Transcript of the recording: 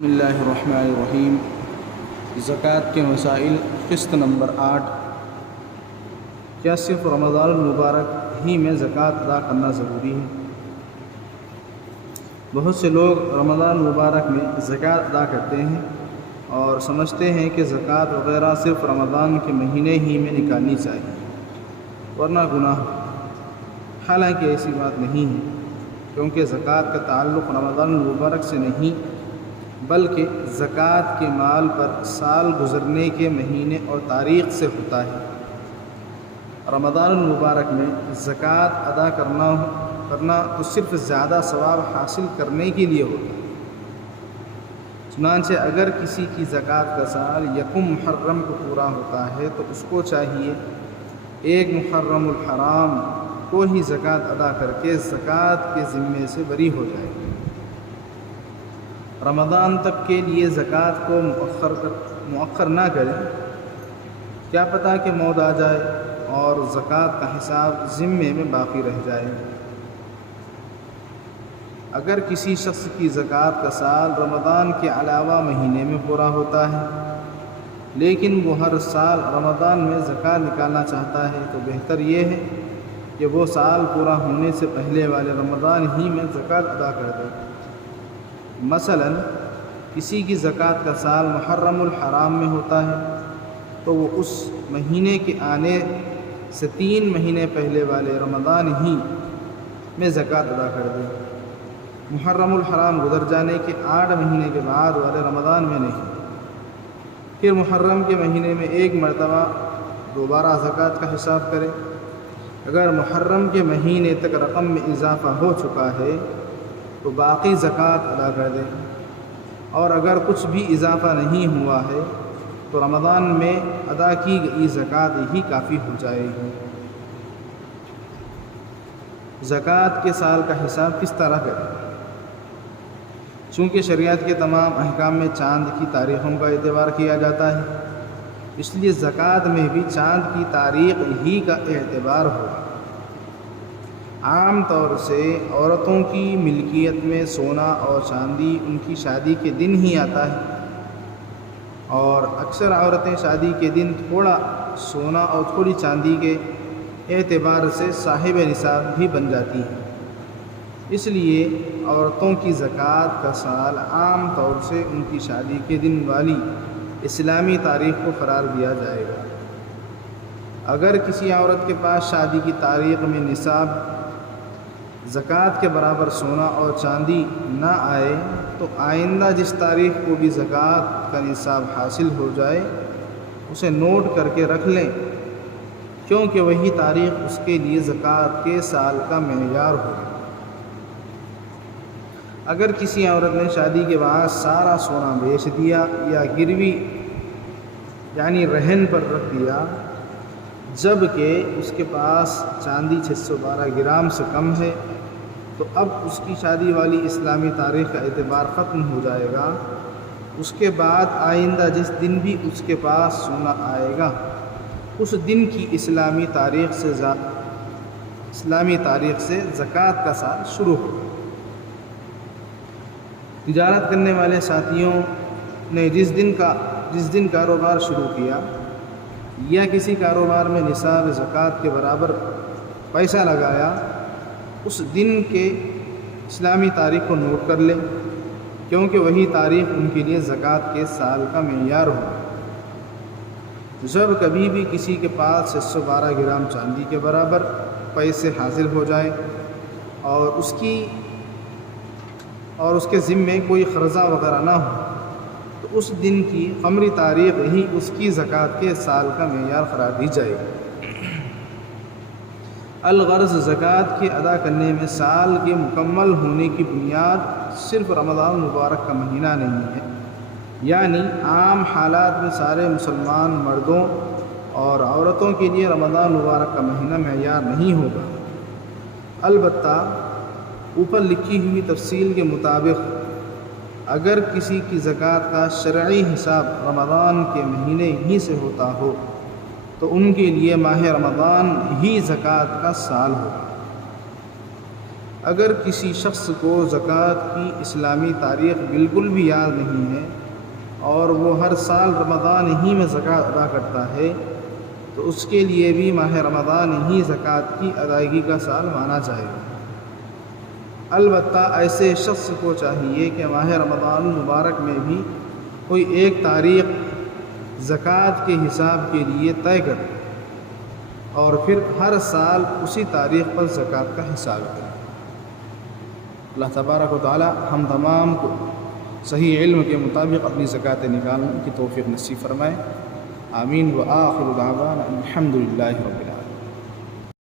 بسم اللہ الرحمن الرحیم۔ زکوٰۃ کے مسائل، قسط نمبر 8۔ کیا صرف رمضان المبارک ہی میں زکوٰۃ ادا کرنا ضروری ہے؟ بہت سے لوگ رمضان المبارک میں زکوٰۃ ادا کرتے ہیں اور سمجھتے ہیں کہ زکوٰۃ وغیرہ صرف رمضان کے مہینے ہی میں نکالنی چاہیے ورنہ گناہ۔ حالانکہ ایسی بات نہیں ہے، کیونکہ زکوٰۃ کا تعلق رمضان المبارک سے نہیں بلکہ زکوٰۃ کے مال پر سال گزرنے کے مہینے اور تاریخ سے ہوتا ہے۔ رمضان المبارک میں زکوٰۃ ادا کرنا تو صرف زیادہ ثواب حاصل کرنے کے لیے ہوتا ہے۔ چنانچہ اگر کسی کی زکوٰۃ کا سال یکم محرم کو پورا ہوتا ہے تو اس کو چاہیے ایک محرم الحرام کو ہی زکوٰۃ ادا کر کے زکوٰۃ کے ذمے سے بری ہو جائے۔ رمضان تک کے لیے زکوٰۃ کو مؤخر نہ کریں، کیا پتہ کہ موت آ جائے اور زکوٰۃ کا حساب ذمے میں باقی رہ جائے۔ اگر کسی شخص کی زکوٰۃ کا سال رمضان کے علاوہ مہینے میں پورا ہوتا ہے لیکن وہ ہر سال رمضان میں زکوٰۃ نکالنا چاہتا ہے تو بہتر یہ ہے کہ وہ سال پورا ہونے سے پہلے والے رمضان ہی میں زکوٰۃ ادا کر دے۔ مثلا کسی کی زکوٰۃ کا سال محرم الحرام میں ہوتا ہے تو وہ اس مہینے کے آنے سے 3 مہینے پہلے والے رمضان ہی میں زکوٰۃ ادا کر دے، محرم الحرام گزر جانے کے 8 مہینے کے بعد والے رمضان میں نہیں۔ پھر محرم کے مہینے میں ایک مرتبہ دوبارہ زکوٰۃ کا حساب کرے۔ اگر محرم کے مہینے تک رقم میں اضافہ ہو چکا ہے تو باقی زکوٰۃ ادا کر دے، اور اگر کچھ بھی اضافہ نہیں ہوا ہے تو رمضان میں ادا کی گئی زکوٰۃ ہی کافی ہو جائے گی۔ زکوٰۃ کے سال کا حساب کس طرح کریں؟ چونکہ شریعت کے تمام احکام میں چاند کی تاریخوں کا اعتبار کیا جاتا ہے، اس لیے زکوٰۃ میں بھی چاند کی تاریخ ہی کا اعتبار ہوگا۔ عام طور سے عورتوں کی ملکیت میں سونا اور چاندی ان کی شادی کے دن ہی آتا ہے، اور اکثر عورتیں شادی کے دن تھوڑا سونا اور تھوڑی چاندی کے اعتبار سے صاحب نصاب بھی بن جاتی ہیں۔ اس لیے عورتوں کی زکوٰۃ کا سال عام طور سے ان کی شادی کے دن والی اسلامی تاریخ کو قرار دیا جائے گا۔ اگر کسی عورت کے پاس شادی کی تاریخ میں نصاب زکوٰۃ کے برابر سونا اور چاندی نہ آئے تو آئندہ جس تاریخ کو بھی زکوٰۃ کا نصاب حاصل ہو جائے اسے نوٹ کر کے رکھ لیں، کیونکہ وہی تاریخ اس کے لیے زکوٰۃ کے سال کا معیار ہوگا۔ اگر کسی عورت نے شادی کے بعد سارا سونا بیچ دیا یا گروی یعنی رہن پر رکھ دیا جبکہ اس کے پاس چاندی 612 گرام سے کم ہے تو اب اس کی شادی والی اسلامی تاریخ کا اعتبار ختم ہو جائے گا۔ اس کے بعد آئندہ جس دن بھی اس کے پاس سونا آئے گا اس دن کی اسلامی تاریخ سے زکوٰۃ کا سال شروع ہوگا۔ تجارت کرنے والے ساتھیوں نے جس دن کاروبار شروع کیا یا کسی کاروبار میں نصاب زکوٰۃ کے برابر پیسہ لگایا اس دن کے اسلامی تاریخ کو نوٹ کر لیں، کیونکہ وہی تاریخ ان کے لیے زکوٰۃ کے سال کا معیار ہوگا۔ جب کبھی بھی کسی کے پاس 612 گرام چاندی کے برابر پیسے حاصل ہو جائے اور اس کے ذمے کوئی قرضہ وغیرہ نہ ہو تو اس دن کی قمری تاریخ ہی اس کی زکوٰۃ کے سال کا معیار قرار دی جائے گی۔ الغرض زکوٰۃ کے ادا کرنے میں سال کے مکمل ہونے کی بنیاد صرف رمضان المبارک کا مہینہ نہیں ہے، یعنی عام حالات میں سارے مسلمان مردوں اور عورتوں کے لیے رمضان المبارک کا مہینہ معیار نہیں ہوگا۔ البتہ اوپر لکھی ہوئی تفصیل کے مطابق اگر کسی کی زکوٰۃ کا شرعی حساب رمضان کے مہینے ہی سے ہوتا ہو تو ان کے لیے ماہ رمضان ہی زکوٰۃ کا سال ہوگا۔ اگر کسی شخص کو زکوٰۃ کی اسلامی تاریخ بالکل بھی یاد نہیں ہے اور وہ ہر سال رمضان ہی میں زکوٰۃ ادا کرتا ہے تو اس کے لیے بھی ماہ رمضان ہی زکوٰۃ کی ادائیگی کا سال مانا جائے گا۔ البتہ ایسے شخص کو چاہیے کہ ماہ رمضان المبارک میں بھی کوئی ایک تاریخ زکوٰۃ کے حساب کے لیے طے کرے اور پھر ہر سال اسی تاریخ پر زکوٰۃ کا حساب کرے۔ اللہ تبارک و تعالی ہم تمام کو صحیح علم کے مطابق اپنی زکوٰۃ نکالنے کی توفیق نصیب فرمائے۔ آمین۔ وآخر دعوانا الحمد للہ رب العالمین۔